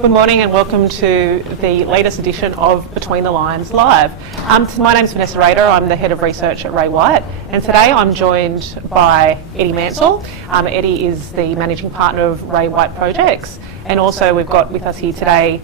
Good morning and welcome to the latest edition of Between the Lines Live. My name's Vanessa Rader, I'm the Head of Research at Ray White, and today I'm joined by Eddie Mansell. Eddie is the Managing Partner of Ray White Projects, and also we've got with us here today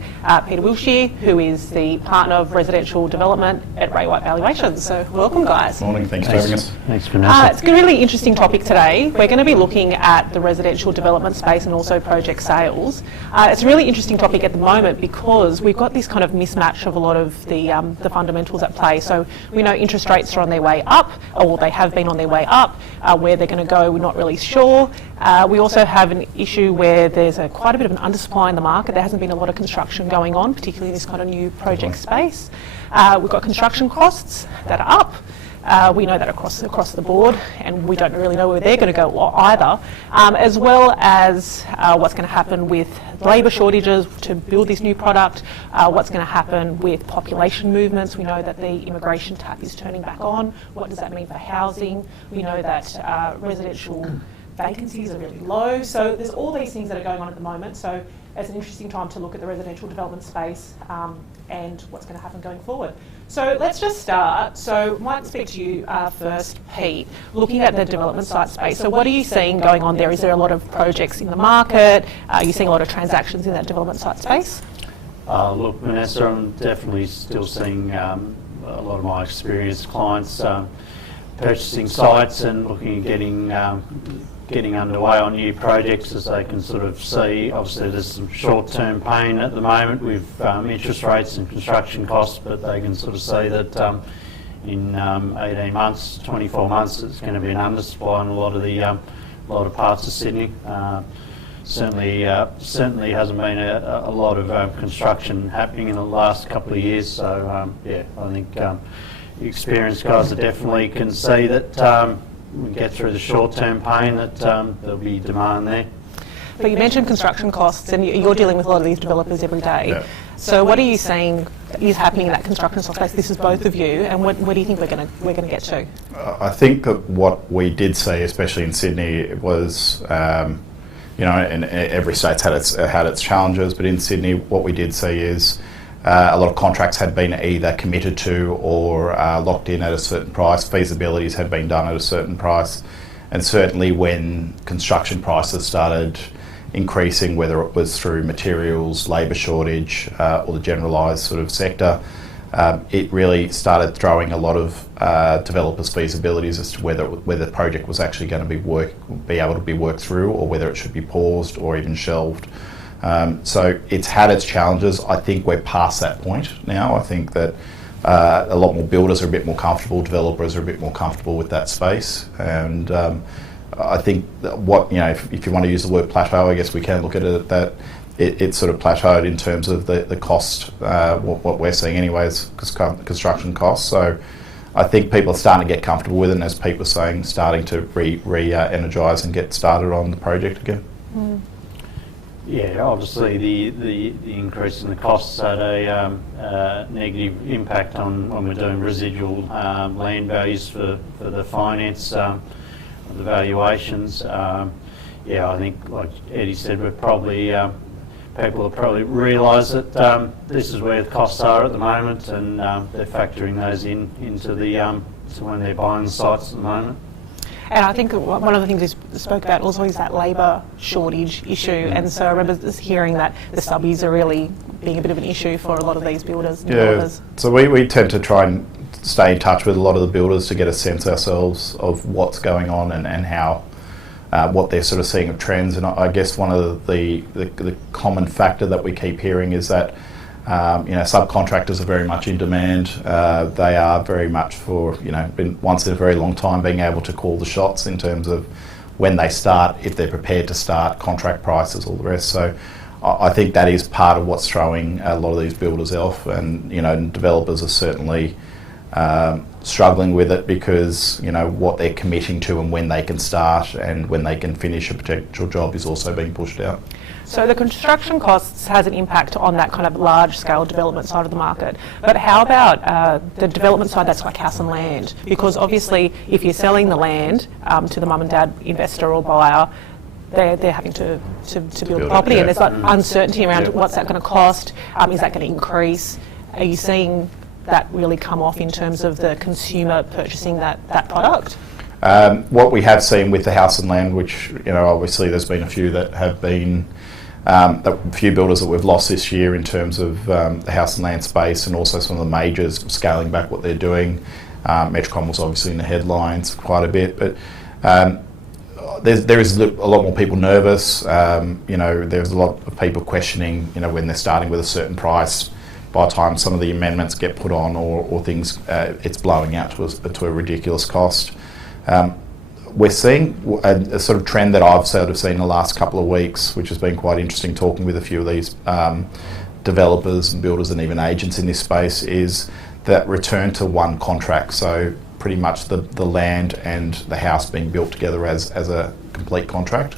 Peter Wilshire, who is the Partner of Residential Development at Ray White Valuations. So welcome guys. Morning, thanks for having us. Thanks Vanessa. It's a really interesting topic today. We're going to be looking at the residential development space and also project sales. It's a really interesting topic at the moment because we've got this kind of mismatch of a lot of the fundamentals at play. So we know interest rates are on their way up, or they have been on their way up. Where they're going to go, we're not really sure. We also have an issue where there's quite a bit of an undersupply in the market. There hasn't been a lot of construction going on, particularly in this kind of new project space. We've got construction costs that are up. We know that across the board, and we don't really know where they're going to go either, as well as what's going to happen with labour shortages to build this new product, what's going to happen with population movements. We know that the immigration tap is turning back on. What does that mean for housing? We know that residential vacancies are really low. So there's all these things that are going on at the moment. So it's an interesting time to look at the residential development space and what's going to happen going forward. So let's just start. So I might speak to you first, Pete, looking at the development site space. So what are you seeing going on there? Is there a lot of projects in the market? Are you seeing a lot of transactions in that development site space? Look, Vanessa, I'm definitely still seeing a lot of my experienced clients purchasing sites and looking at getting underway on new projects as they can sort of see. Obviously there's some short-term pain at the moment with interest rates and construction costs, but they can sort of see that in 18 months, 24 months, it's going to be an undersupply in a lot of parts of Sydney. Certainly hasn't been a lot of construction happening in the last couple of years. So yeah, I think the experienced guys are definitely can see that we get through the short-term pain that there'll be demand there. But you mentioned construction costs, and you're dealing with a lot of these developers every day. Yeah. So what are you saying is happening in that construction space? This is both of you, and what do you think we're going to get to? I think that what we did see, especially in Sydney, was and every state's had its challenges, but in Sydney, what we did see is a lot of contracts had been either committed to or locked in at a certain price. Feasibilities had been done at a certain price, and certainly when construction prices started increasing, whether it was through materials, labour shortage, or the generalised sort of sector, it really started throwing a lot of developers' feasibilities as to whether the project was actually going to be able to be worked through, or whether it should be paused or even shelved. So it's had its challenges. I think we're past that point now. I think that a lot more builders are a bit more comfortable, developers are a bit more comfortable with that space, and I think that if you want to use the word plateau, I guess we can look at it that it sort of plateaued in terms of the cost, what we're seeing anyways, construction costs. So I think people are starting to get comfortable with it, and as Pete was saying, starting to re-energise and get started on the project again. Mm. Yeah, obviously the increase in the costs had a negative impact on when we're doing residual land values for the finance, the valuations. Yeah, I think like Eddie said, we're probably people have probably realised that this is where the costs are at the moment, and they're factoring those into the to when they're buying the sites at the moment. And I think one of the things we spoke about also is that labour shortage issue. And so I remember just hearing that the subbies are really being a bit of an issue for a lot of these builders and developers. So we tend to try and stay in touch with a lot of the builders to get a sense ourselves of what's going on and how what they're sort of seeing of trends. And I guess one of the common factor that we keep hearing is that subcontractors are very much in demand. They are very much for, been once in a very long time being able to call the shots in terms of when they start, if they're prepared to start, contract prices, all the rest. So I think that is part of what's throwing a lot of these builders off, and developers are certainly struggling with it because what they're committing to and when they can start and when they can finish a potential job is also being pushed out. So the construction costs has an impact on that kind of large-scale development side of the market. But how about the development side that's like house and land? Because obviously if you're selling the land to the mum and dad investor or buyer, they're having to build it, property, yeah. and there's like uncertainty around Yeah. what's that going to cost, is that going to increase? Are you seeing that really come off in terms of the consumer purchasing that product? What we have seen with the house and land, which, obviously there's been a few that have been, a few builders that we've lost this year in terms of the house and land space, and also some of the majors scaling back what they're doing. Metricon was obviously in the headlines quite a bit, but there is a lot more people nervous. There's a lot of people questioning, when they're starting with a certain price. By the time some of the amendments get put on or things, it's blowing out to a ridiculous cost. We're seeing a sort of trend that I've sort of seen in the last couple of weeks, which has been quite interesting, talking with a few of these developers and builders and even agents in this space, is that return to one contract. So pretty much the land and the house being built together as a complete contract,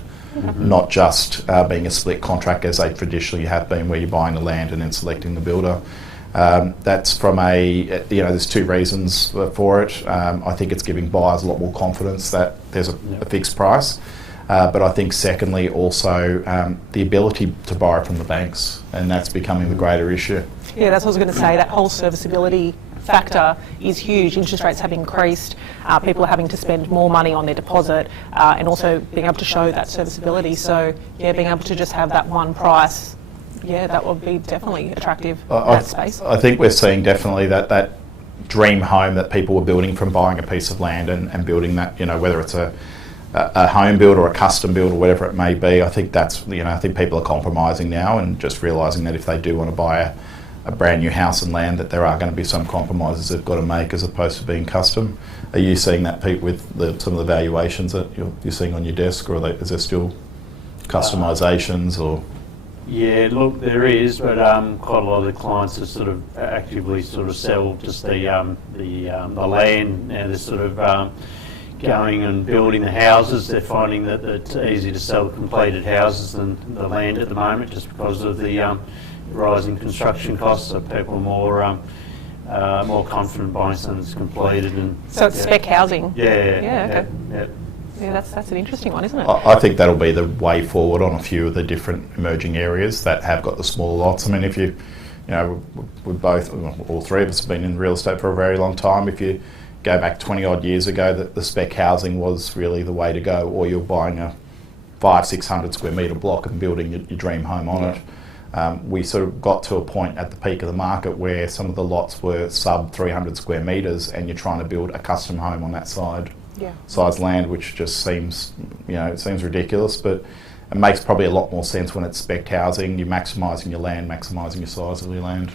not just being a split contract as they traditionally have been, where you're buying the land and then selecting the builder. That's from there's two reasons for it. I think it's giving buyers a lot more confidence that there's a fixed price. But I think secondly also the ability to borrow from the banks, and that's becoming the greater issue. Yeah, that's what I was going to say. That whole serviceability factor is huge. Interest rates have increased. People are having to spend more money on their deposit, and also being able to show that serviceability. So, being able to just have that one price, that would be definitely attractive in that space. I think we're seeing definitely that dream home that people were building from buying a piece of land and building that, whether it's a home build or a custom build or whatever it may be. I think that's, I think people are compromising now and just realising that if they do want to buy a brand new house and land, that there are going to be some compromises they've got to make as opposed to being custom. Are you seeing that, Pete, with some of the valuations that you're seeing on your desk, or is there still customisations or? Yeah, look, there is, but quite a lot of the clients are sort of actively sort of sell just the land, and they're sort of going and building the houses. They're finding that it's easier to sell completed houses than the land at the moment, just because of the rising construction costs. So people are more confident buying something that's completed. And so it's spec housing. Yeah. Yeah, that's an interesting one, isn't it? I think that'll be the way forward on a few of the different emerging areas that have got the smaller lots. I mean, if we both, all three of us have been in real estate for a very long time. If you go back 20 odd years ago, that the spec housing was really the way to go, or you're buying a 500-600 square metre block and building your dream home on it. We sort of got to a point at the peak of the market where some of the lots were sub 300 square metres, and you're trying to build a custom home on that size land, which just seems, it seems ridiculous, but it makes probably a lot more sense when it's spec housing. You're maximising your land, maximising your size of your land.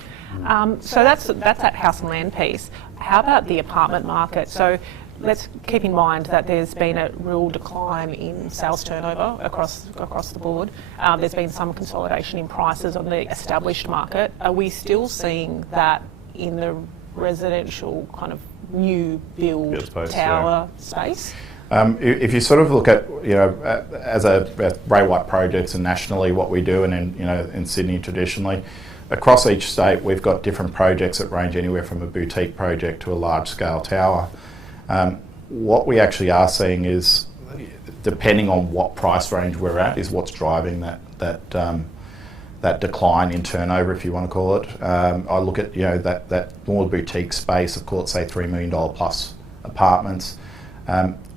So that's that house and land piece. How about the apartment market? So let's keep in mind that there's been a real decline in sales turnover across the board. There's been some consolidation in prices on the established market. Are we still seeing that in the residential kind of new build tower space? If you sort of look at, as Ray White projects and nationally what we do, and in Sydney traditionally, across each state we've got different projects that range anywhere from a boutique project to a large scale tower. What we actually are seeing is, depending on what price range we're at, is what's driving that decline in turnover, if you want to call it. I look at that more boutique space, of course, say $3 million plus apartments.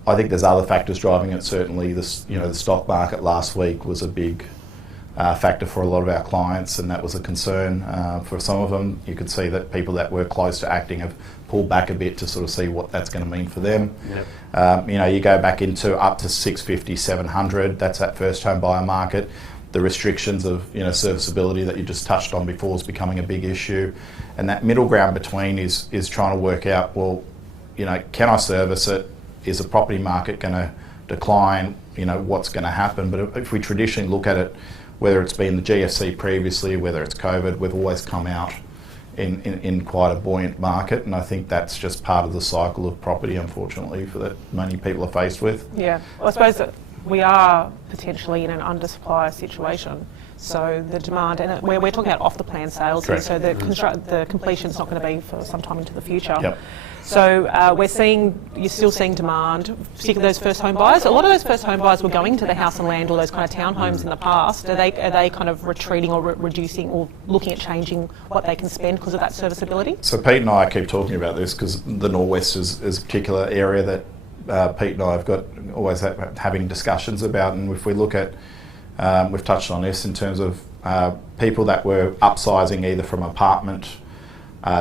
I think there's other factors driving it. Certainly, the stock market last week was a big factor for a lot of our clients, and that was a concern for some of them. You could see that people that were close to acting have pulled back a bit to sort of see what that's going to mean for them. Yep. You go back into up to 650, 700. That's that first home buyer market. The restrictions of serviceability that you just touched on before is becoming a big issue, and that middle ground between is trying to work out, well, can I service it? Is the property market going to decline? What's going to happen? But if we traditionally look at it, whether it's been the GFC previously, whether it's COVID, we've always come out in quite a buoyant market, and I think that's just part of the cycle of property, unfortunately, that many people are faced with. Yeah, well, I suppose that we are potentially in an undersupply situation. So the demand, and we're talking about off the plan sales here, Correct. so the completion is not going to be for some time into the future. Yep. So you're still seeing demand, particularly those first home buyers. A lot of those first home buyers were going to the house and land or those kind of townhomes in the past. Are they kind of retreating or reducing or looking at changing what they can spend because of that serviceability? So Pete and I keep talking about this because the Norwest is a particular area that Pete and I have got always having discussions about, and if we look at, we've touched on this in terms of people that were upsizing either from apartment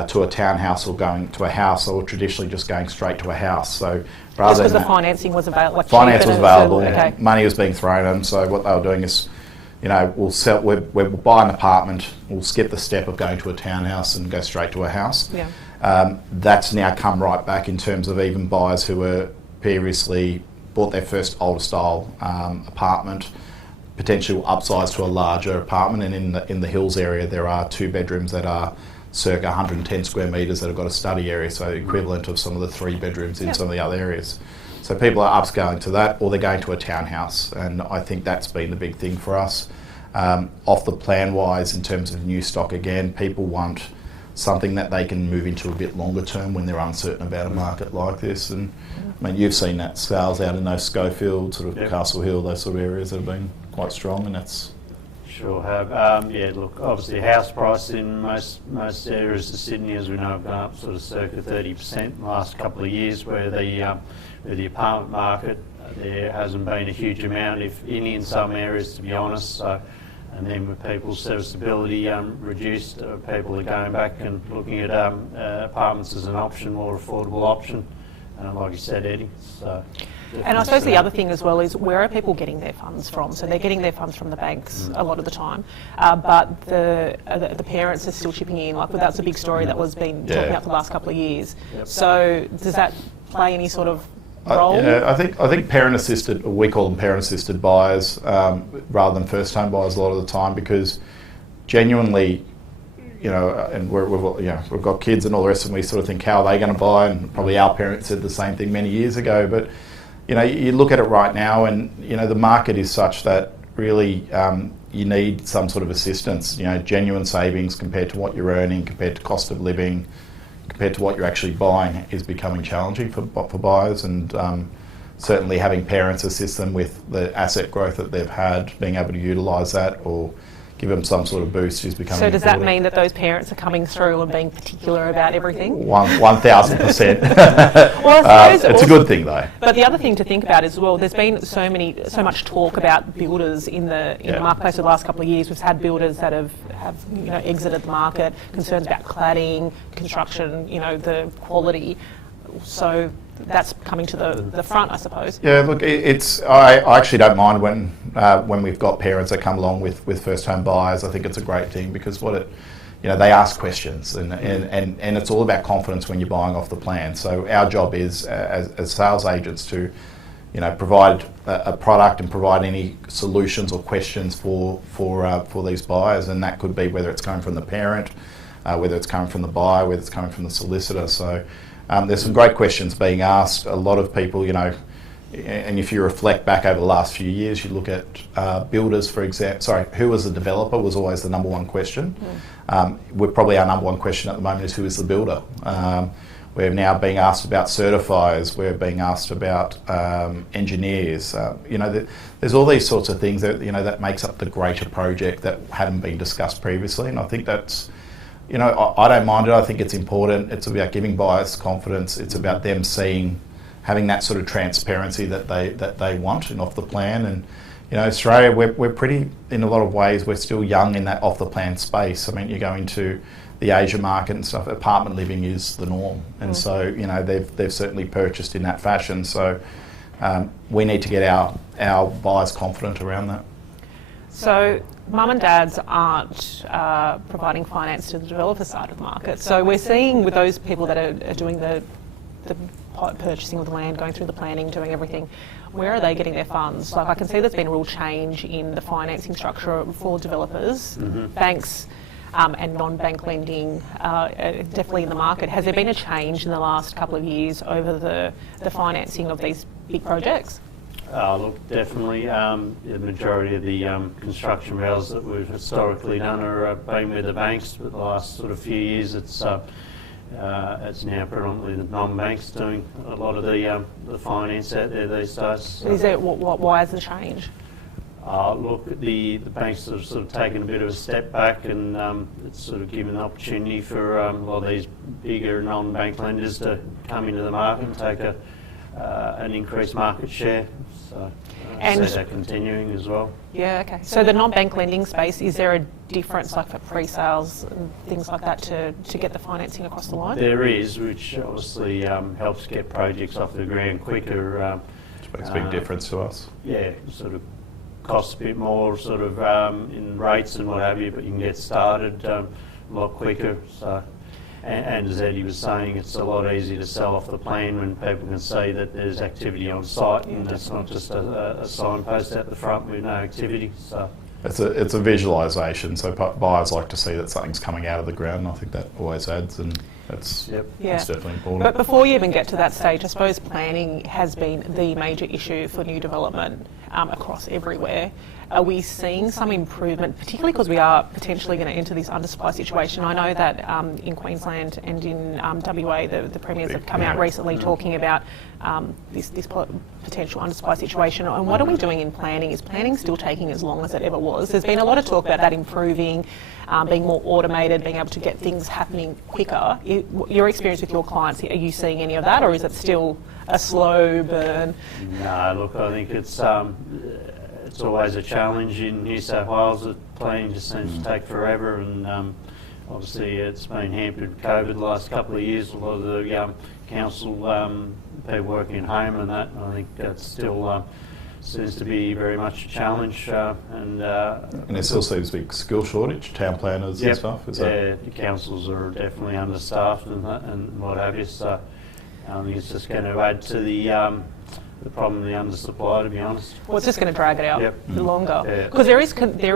to a townhouse or going to a house, or traditionally just going straight to a house. So rather Just because than the financing was available, finance was available, okay. money was being thrown at them. So what they were doing is, we'll buy an apartment, we'll skip the step of going to a townhouse and go straight to a house. Yeah. That's now come right back in terms of even buyers who were previously bought their first older style apartment, potentially will upsize to a larger apartment. And in the Hills area, there are 2 bedrooms that are circa 110 square metres that have got a study area, so equivalent of some of the 3 bedrooms in some of the other areas. So people are upscaling to that, or they're going to a townhouse, and I think that's been the big thing for us. Off the plan wise, in terms of new stock, again, people want something that they can move into a bit longer term when they're uncertain about a market like this. And I mean, you've seen that sales out in those Schofield, sort of Castle Hill, those sort of areas that have been quite strong, and that's... Sure have. Yeah, look, obviously house price in most areas of Sydney, as we know, have gone up sort of circa 30% in the last couple of years, where the apartment market, there hasn't been a huge amount, if any, in some areas, to be honest. So, and then with people's serviceability reduced, people are going back and looking at apartments as an option, more affordable option, like you said, Eddie. So, and I suppose the other thing as well is, where are people getting their funds from? So they're getting their funds from the banks a lot of the time, but the parents are still chipping in. Like, that's a big story that was been talking about for the last couple of years. Yep. So does that play any sort of role? Yeah, I think parent assisted, or we call them parent assisted buyers, rather than first home buyers a lot of the time, because genuinely, and we've got kids and all the rest of them, we sort of think, how are they going to buy? And probably our parents said the same thing many years ago. But you look at it right now, and the market is such that really you need some sort of assistance. Genuine savings compared to what you're earning, compared to cost of living, compared to what you're actually buying, is becoming challenging for buyers. And certainly having parents assist them with the asset growth that they've had, being able to utilise that or give them some sort of boost is becoming So does important. that mean that those parents are coming through and being particular about everything? 1,000%. Well, I suppose it's a good thing though. But the other thing to think about is, well, there's been so much talk about builders in the marketplace over the last couple of years. We've had builders that have exited the market, concerns about cladding, construction, the quality. So that's coming to the front, I suppose. Yeah, look, I actually don't mind when we've got parents that come along with first home buyers. I think it's a great thing, because they ask questions, and it's all about confidence when you're buying off the plan. So our job is as sales agents to provide a product and provide any solutions or questions for these buyers, and that could be whether it's coming from the parent, whether it's coming from the buyer, whether it's coming from the solicitor. So there's some great questions being asked. A lot of people, and if you reflect back over the last few years, you look at builders, for example. Who was the developer was always the number one question. We're probably our number one question at the moment is, who is the builder? We're now being asked about certifiers. We're being asked about engineers. There's all these sorts of things that that makes up the greater project that hadn't been discussed previously. And I think that's, I don't mind it. I think it's important. It's about giving buyers confidence. It's about them having that sort of transparency that they want and off the plan. And Australia, we're pretty, in a lot of ways, we're still young in that off the plan space. I mean, you go into the Asia market and stuff, apartment living is the norm, and so they've certainly purchased in that fashion. So we need to get our buyers confident around that. So mum and dads aren't providing finance to the developer side of the market. So we're seeing with those people that are doing the purchasing of the land, going through the planning, doing everything, where are they getting their funds? Like, I can see there's been a real change in the financing structure for developers, banks and non-bank lending, definitely in the market. Has there been a change in the last couple of years over the financing of these big projects? Look, definitely. The majority of the construction deals that we've historically done are been with the banks, but the last sort of few years it's now predominantly the non-banks doing a lot of the finance out there these days. Is it why has the change? Look, the banks have sort of taken a bit of a step back, and it's sort of given an opportunity for a lot of these bigger non-bank lenders to come into the market and take an increased market share. So I see that continuing as well. Yeah, okay. So the non-bank lending space, is there a difference, like for pre-sales and things like that, to get the financing across the line? There is, which obviously helps get projects off the ground quicker. Which makes a big difference to us. Yeah, sort of costs a bit more sort of in rates and what have you, but you can get started a lot quicker. So, and as Eddie was saying, it's a lot easier to sell off the plan when people can see that there's activity on site, and it's not just a signpost at the front with no activity. So it's a visualisation. So buyers like to see that something's coming out of the ground, and I think that always adds, and that's definitely important. But before you even get to that stage, I suppose planning has been the major issue for new development across everywhere. Are we seeing some improvement, particularly because we are potentially going to enter this undersupply situation? I know that in Queensland and in WA, the premiers have come out recently talking about this potential undersupply situation. And what are we doing in planning? Is planning still taking as long as it ever was? There's been a lot of talk about that improving, being more automated, being able to get things happening quicker. Your experience with your clients, are you seeing any of that, or is it still a slow burn? No, look, I think it's always a challenge in New South Wales. The planning just seems to take forever, and obviously it's been hampered with COVID the last couple of years. A lot of the council people working at home and that, and I think that still seems to be very much a challenge. And there still seems to be skill shortage, town planners and stuff. The councils are definitely understaffed and that, and what have you. So I think it's just going to add to the problem of the undersupply, to be honest. Well, it's just going to drag it out longer. Yeah. Because there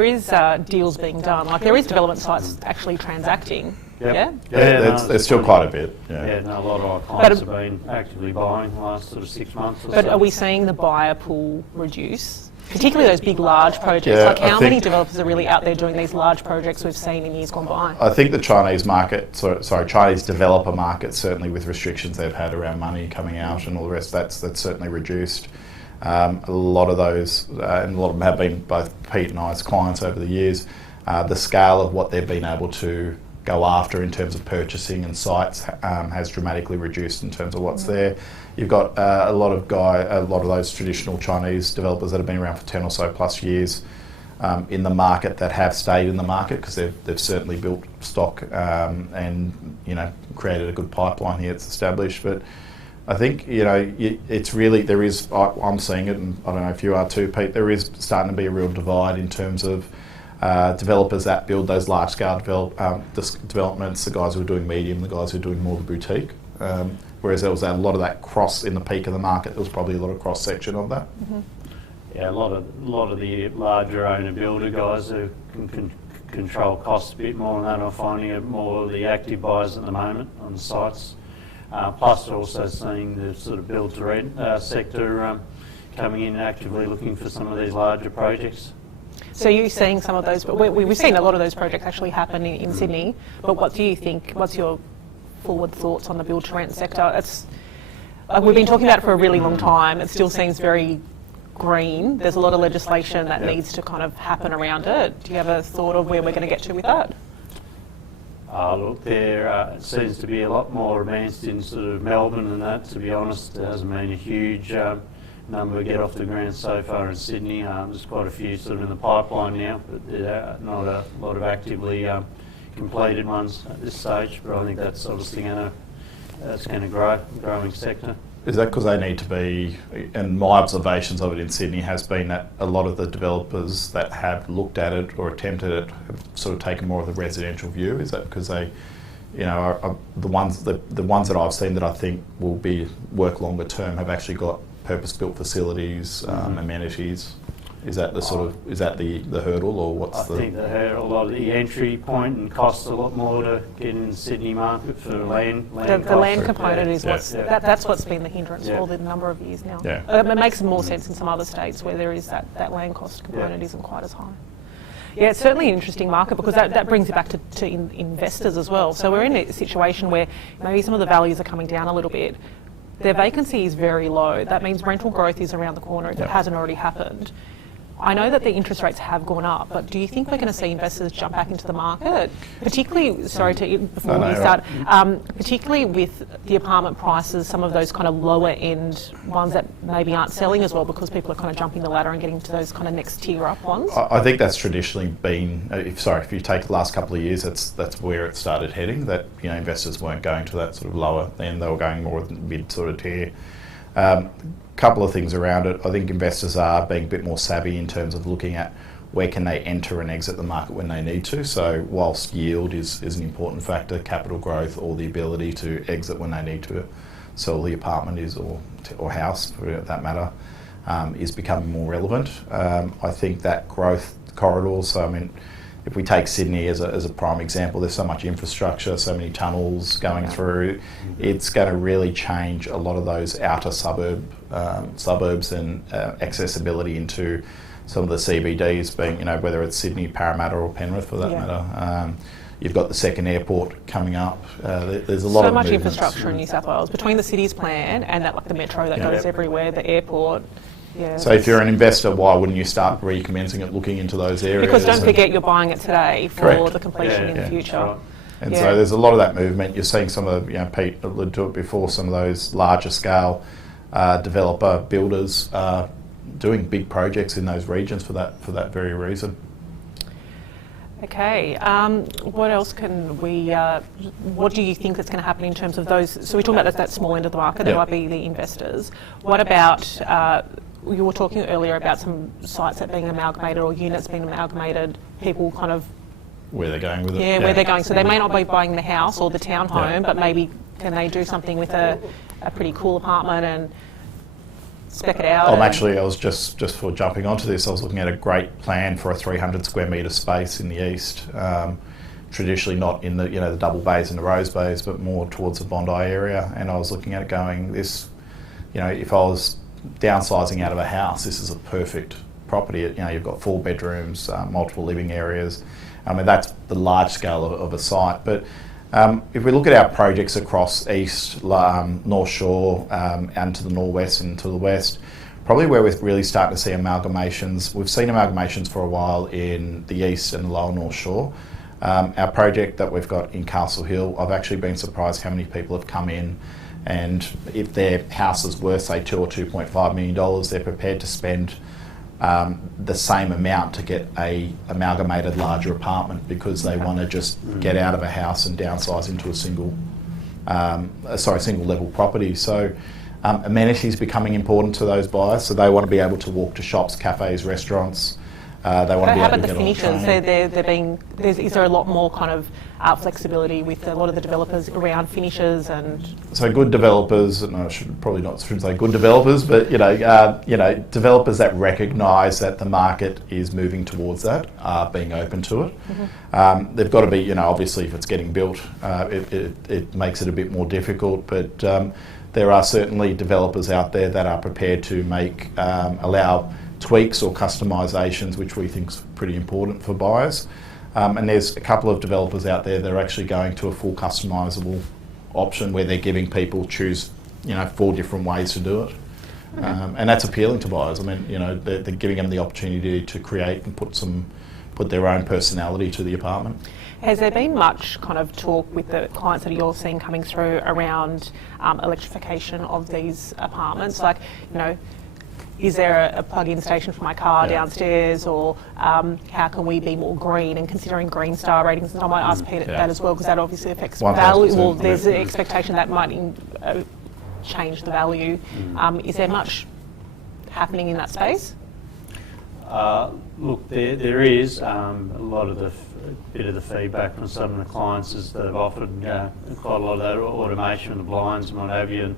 is deals being done. Like there is development sites actually transacting. There's still quite a bit. A lot of our clients have been actively buying the last sort of 6 months or so. But are we seeing the buyer pool reduce? Particularly those big, large projects. Like how many developers are really out there doing these large projects we've seen in years gone by? I think the Chinese market, Chinese developer market, certainly with restrictions they've had around money coming out and all the rest, that's certainly reduced. A lot of those, and a lot of them have been both Pete and I's clients over the years. The scale of what they've been able to go after in terms of purchasing and sites has dramatically reduced in terms of what's there. You've got a lot of those traditional Chinese developers that have been around for 10 or so plus years in the market that have stayed in the market because they've certainly built stock and created a good pipeline here. It's established, but I think it's really I'm seeing it, and I don't know if you are too, Pete. There is starting to be a real divide in terms of developers that build those large scale developments, the guys who are doing medium, the guys who are doing more of the boutique. Whereas there was a lot of that cross in the peak of the market. There was probably a lot of cross section of that. Mm-hmm. Yeah, a lot of the larger owner builder guys who can control costs a bit more, and that I'm finding it more of the active buyers at the moment on the sites. Plus, we're also seeing the sort of build to rent sector coming in actively looking for some of these larger projects. So you're seeing some of those, but we've seen a lot of those projects actually happen in Sydney. But what do you think? What's your forward thoughts on the build to rent sector? It's we've been talking about it for a really long time. It still seems very green. There's a lot of legislation that needs to kind of happen around it. Do you have a thought of where we're going to get to with that? Look, there seems to be a lot more advanced in sort of Melbourne and that, to be honest. There hasn't been a huge number get off the ground so far in Sydney. There's quite a few sort of in the pipeline now, but not a lot of actively completed ones at this stage. But I think that's obviously going to grow, growing sector. Is that because they need to be, and my observations of it in Sydney has been that a lot of the developers that have looked at it or attempted it have sort of taken more of the residential view? Is that because they, are the ones that I've seen that I think will work longer term have actually got purpose-built facilities, amenities? Is that the sort of, is that the hurdle, or what's I think they hurt a lot of the entry point and costs a lot more to get in the Sydney market for land The costs. land component is Yeah. what's that's what's been the hindrance Yeah. for the number of years now. Yeah. It makes more sense in some other states where there is that land cost component isn't quite as high. Yeah, it's certainly an interesting market because that brings it back to investors as well. So we're in a situation where maybe some of the values are coming down a little bit. Their vacancy is very low. That means rental growth is around the corner if it hasn't already happened. I know that the interest rates have gone up, but do you think we're going to see investors jump back into the market? Particularly, particularly with the apartment prices, some of those kind of lower end ones that maybe aren't selling as well because people are kind of jumping the ladder and getting to those kind of next tier up ones? I think that's traditionally been, if you take the last couple of years, that's where it started heading, that investors weren't going to that sort of lower end, they were going more mid sort of tier. Couple of things around it. I think investors are being a bit more savvy in terms of looking at where can they enter and exit the market when they need to. So whilst yield is an important factor, capital growth or the ability to exit when they need to sell the apartment or house for that matter is becoming more relevant. I think that growth corridors, so I mean, if we take Sydney as a prime example, there's so much infrastructure, so many tunnels going through. It's going to really change a lot of those outer suburbs and accessibility into some of the CBDs, being whether it's Sydney, Parramatta, or Penrith for that matter. You've got the second airport coming up. There's a lot of so much movements. infrastructure in New South Wales between the city's plan and that the metro that goes everywhere, the airport. Yeah, so if you're an investor, why wouldn't you start recommencing it, looking into those areas? Because don't forget you're buying it today for Correct. the completion in the future. Right. And so there's a lot of that movement. You're seeing some of, Pete alluded to it before, some of those larger scale developer builders doing big projects in those regions for that very reason. Okay, what else can we, what do you think that's going to happen in terms of those, so we're talking about that small end of the market, that might be the investors. What about, you were talking earlier about some sites that being amalgamated or units being amalgamated, people kind of... Where they're going with it. Yeah, where they're going. So they may not be buying the house or the townhome, but maybe can they do something with a pretty cool apartment and spec it out? I was just for jumping onto this, I was looking at a great plan for a 300 square metre space in the east. Traditionally not in the the double bays and the rose bays, but more towards the Bondi area. And I was looking at it going, this, if I was downsizing out of a house, this is a perfect property. You've got 4 bedrooms, multiple living areas. I mean, that's the large scale of a site. But if we look at our projects across east, North Shore, and to the northwest and to the west, probably where we're really starting to see amalgamations. We've seen amalgamations for a while in the east and the lower North Shore. Our project that we've got in Castle Hill, I've actually been surprised how many people have come in, and if their house is worth, say, $2 or $2.5 million, they're prepared to spend the same amount to get a amalgamated larger apartment because they want to just get out of a house and downsize into a single level property. So amenities becoming important to those buyers. So they want to be able to walk to shops, cafes, restaurants. They want to be how able about to the get on finishes? Is there a lot more kind of flexibility with a lot of the developers around finishes and? So good developers, and I should say good developers, but developers that recognise that the market is moving towards that are being open to it. Mm-hmm. They've got to be, obviously if it's getting built, it makes it a bit more difficult, but there are certainly developers out there that are prepared to allow tweaks or customisations, which we think is pretty important for buyers. And there's a couple of developers out there that are actually going to a full customisable option where they're giving people choose, 4 different ways to do it. Okay. And that's appealing to buyers. I mean, they're giving them the opportunity to create and put their own personality to the apartment. Has there been much kind of talk with the clients that you're seeing coming through around electrification of these apartments? Like, is there a plug-in station for my car downstairs, or how can we be more green, and considering Green Star ratings? And I might ask Pete that as well, because that obviously affects value. Well, there's an expectation that might change the value. Is there much happening in that space? Look, there is a lot of bit of the feedback from some of the clients is that they've offered quite a lot of that automation of the blinds and what have you. And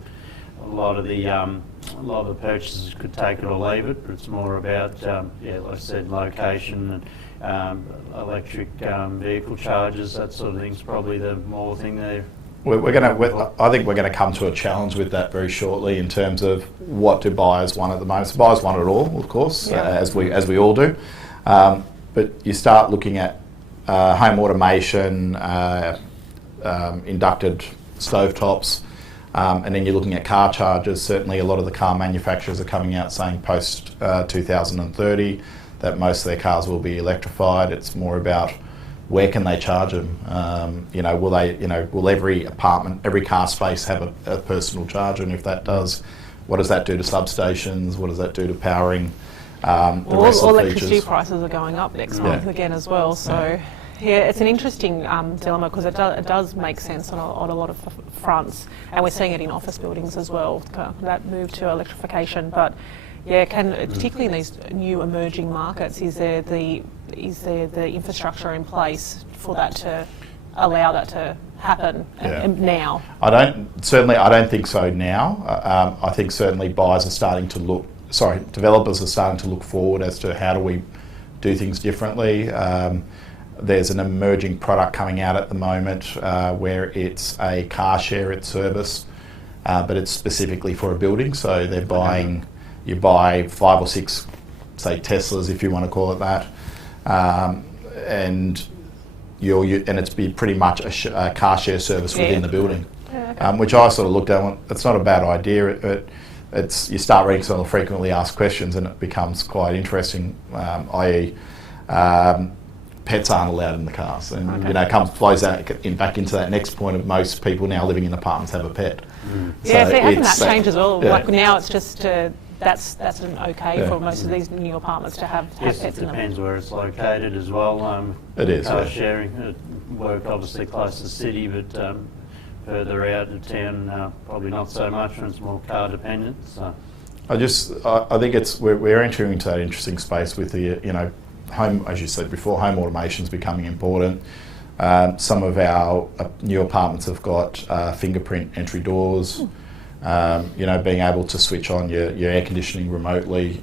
a lot of the purchases could take it or leave it, but it's more about, like I said, location and electric vehicle charges, that sort of thing's probably the more thing there. I think we're going to come to a challenge with that very shortly in terms of what do buyers want at the moment. So buyers want it all, of course, as we all do. But you start looking at home automation, inducted stovetops, and then you're looking at car chargers. Certainly a lot of the car manufacturers are coming out saying post 2030 that most of their cars will be electrified. It's more about where can they charge them? Will every apartment, every car space have a personal charger? And if that does, what does that do to substations? What does that do to powering the rest of the electricity features? prices are going up next month again as well. So it's an interesting dilemma because it does make sense on a lot of fronts, and we're seeing it in office buildings as well. That move to electrification, but particularly in these new emerging markets, is there the infrastructure in place for that to allow that to happen now? I don't think so now. I think certainly developers are starting to look forward as to how do we do things differently. There's an emerging product coming out at the moment where it's a car share service, but it's specifically for a building. So they're buying. You buy 5 or 6, say Teslas, if you want to call it that, and it's be pretty much a car share service within the building, which I sort of looked at. It's not a bad idea. You start reading some of the frequently asked questions, and it becomes quite interesting. I.e., pets aren't allowed in the cars, and flows out back into that next point of most people now living in apartments have a pet. Hasn't that changed as well? Like now, it's just. That's an okay for most of these new apartments to have pets in them. It depends where it's located as well. It is. Car sharing, it worked obviously close to the city, but further out of town, probably not so much, and it's more car dependent. So. I think we're entering into that interesting space with the home, as you said before, home automation is becoming important. Some of our new apartments have got fingerprint entry doors. Being able to switch on your air conditioning remotely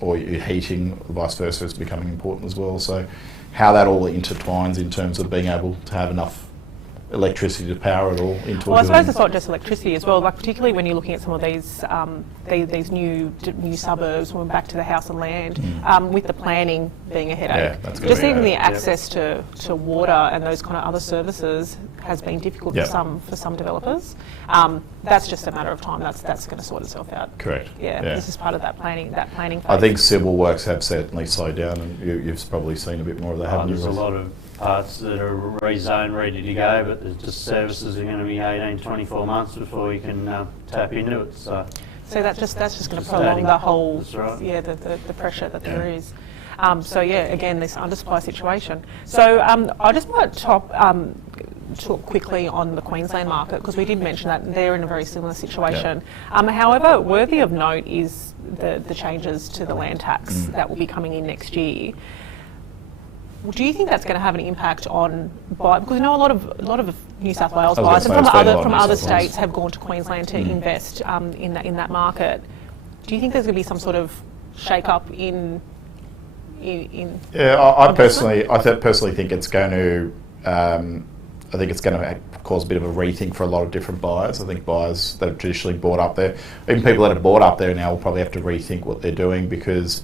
or your heating, vice versa, is becoming important as well. So how that all intertwines in terms of being able to have enough electricity to power it all into a building. I suppose it's not just electricity as well, like particularly when you're looking at some of these new suburbs, when we're back to the house and land, with the planning being a headache. Just even the access to water and those kind of other services has been difficult for some developers. That's just a matter of time. That's going to sort itself out. Correct. This is part of that planning phase. I think civil works have certainly slowed down, and you've probably seen a bit more of that, haven't you? There's a lot of parts that are rezoned, ready to go, but there's just services are going to be 18, 24 months before you can tap into it. So that's just going to prolong the whole, the pressure that there is. Again, this undersupply situation. So I just want to talk quickly on the Queensland market, because we did mention that they're in a very similar situation. However, worthy of note is the changes to the land tax that will be coming in next year. Do you think that's going to have an impact on buyers? Because I know a lot of New South Wales buyers and from other states have gone to Queensland to invest in that market. Do you think there's going to be some sort of shake-up in? I personally think it's going to. I think it's going to cause a bit of a rethink for a lot of different buyers. I think buyers that have traditionally bought up there, even people that have bought up there now, will probably have to rethink what they're doing, because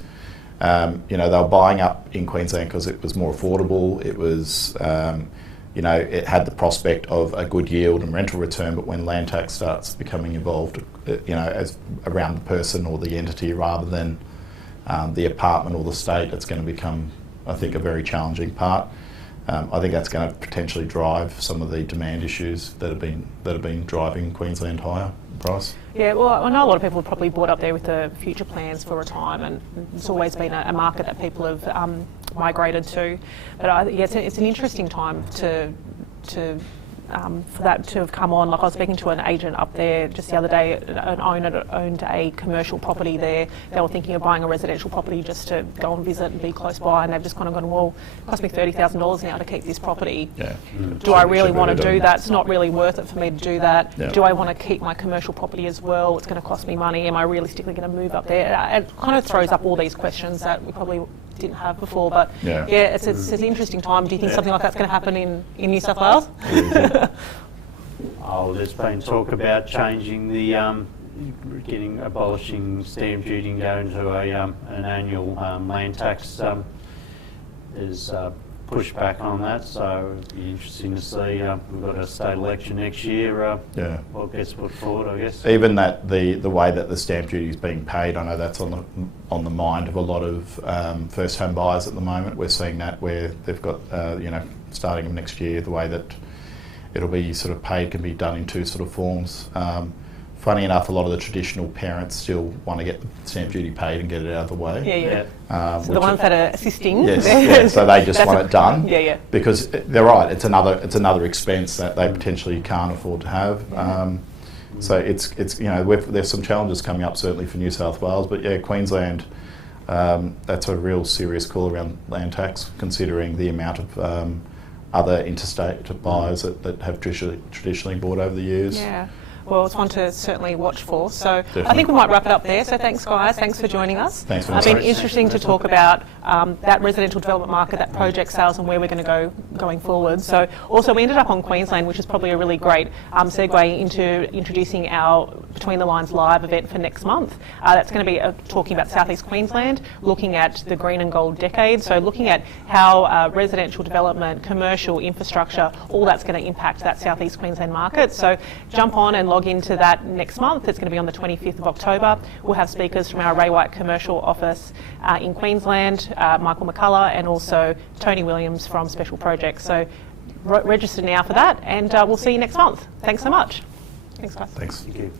they were buying up in Queensland because it was more affordable. It was, it had the prospect of a good yield and rental return. But when land tax starts becoming involved, as around the person or the entity rather than the apartment or the state, it's going to become, I think, a very challenging part. I think that's going to potentially drive some of the demand issues that have been driving Queensland higher price. Yeah, well, I know a lot of people have probably bought up there with the future plans for retirement. It's always been a market that people have migrated to. But it's an interesting time to for that to have come on. Like I was speaking to an agent up there just the other day, an owner that owned a commercial property there. They were thinking of buying a residential property just to go and visit and be close by, and they've just kind of gone, well, it cost me $30,000 now to keep this property. Yeah. Do I really want to do that? It's not really worth it for me to do that. Yeah. Do I want to keep my commercial property as well? It's going to cost me money. Am I realistically going to move up there? It kind of throws up all these questions that we probably didn't have before. But it's an interesting time. Do you think something like that's going to happen in New South Wales? Oh, there's been talk about changing the abolishing stamp duty and going to an annual land tax. There's pushback on that, so it'd be interesting to see. We've got a state election next year. What gets put forward, I guess. Even that the way that the stamp duty is being paid, I know that's on the mind of a lot of first home buyers at the moment. We're seeing that where they've got starting next year, the way that it'll be sort of paid can be done in two sort of forms. Funny enough, a lot of the traditional parents still want to get the stamp duty paid and get it out of the way. So the ones that are assisting. Yes, so they just want it done. Because they're right. It's another expense that they potentially can't afford to have. So it's there's some challenges coming up certainly for New South Wales, but Queensland. That's a real serious call around land tax, considering the amount of other interstate buyers that have traditionally bought over the years. Yeah. Well, it's one to certainly watch for. So Definitely. I think we might wrap it up there. So thanks, guys. Thanks for joining us. Thanks for It's been interesting to talk about that residential development market, that project sales, and where we're going to go going forward. So also we ended up on Queensland, which is probably a really great segue into introducing our Between the Lines live event for next month. That's going to be talking about South East Queensland, looking at the green and gold decade. So looking at how residential development, commercial infrastructure, all that's going to impact that South East Queensland market. So jump on and log into that next month. It's going to be on the 25th of October. We'll have speakers from our Ray White commercial office in Queensland, Michael McCullough, and also Tony Williams from Special Projects. So register now for that, and we'll see you next month. Thanks so much. Thanks, guys. Thanks. Thank you.